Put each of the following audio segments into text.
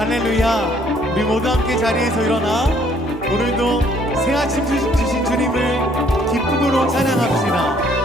할렐루야. 우리 모두 함께 자리에서 일어나 오늘도 새 아침 주- 주신 주님을 기쁨으로 찬양합시다.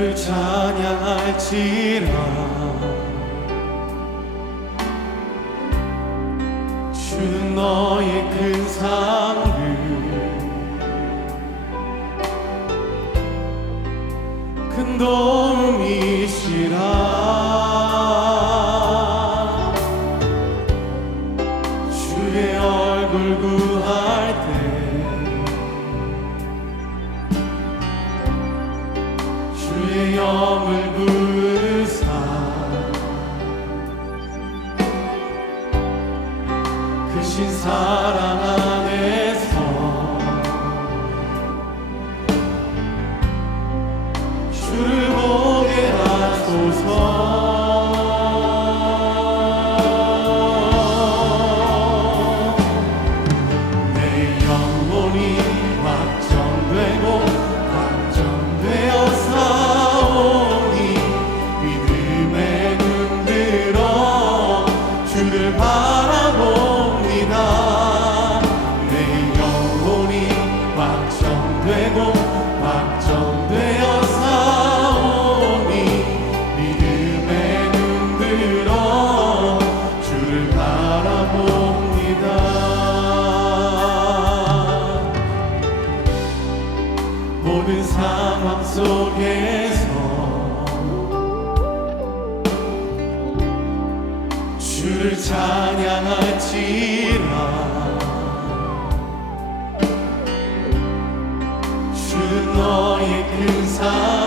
주를 찬양할지라. 주는 너 염을 부르사 그 신사 주를 찬양할지라. 주 너의 큰 사랑.